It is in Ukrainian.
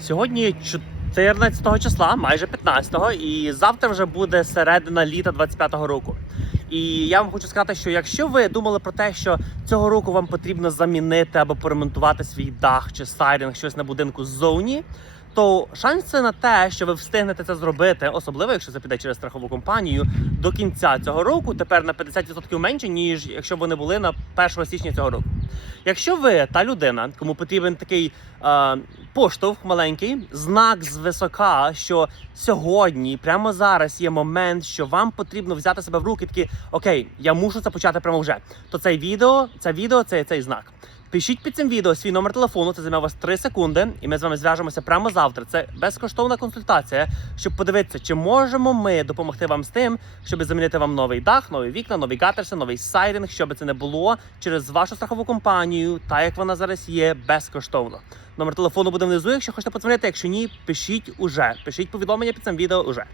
Сьогодні 14 числа, майже 15-го, і завтра вже буде середина літа 25-го року. І я вам хочу сказати, що якщо ви думали про те, що цього року вам потрібно замінити або поремонтувати свій дах чи сайдинг, щось на будинку ззовні, то шанси на те, що ви встигнете це зробити, особливо якщо це піде через страхову компанію, до кінця цього року тепер на 50% менше, ніж якщо б вони були на 1 січня цього року. Якщо ви та людина, кому потрібен такий е, поштовх маленький, знак з висока, що сьогодні, прямо зараз є момент, що вам потрібно взяти себе в руки, такі окей, я мушу це почати прямо вже. То цей відео, це відео, це цей знак. Пишіть під цим відео свій номер телефону, це займе у вас 3 секунди, і ми з вами зв'яжемося прямо завтра. Це безкоштовна консультація, щоб подивитися, чи можемо ми допомогти вам з тим, щоб замінити вам новий дах, нові вікна, нові гатерси, новий сайдинг, щоб це не було через вашу страхову компанію, та як вона зараз є, безкоштовно. Номер телефону буде внизу. Якщо хочете подзвонити, якщо ні, пишіть уже. Пишіть повідомлення під цим відео уже.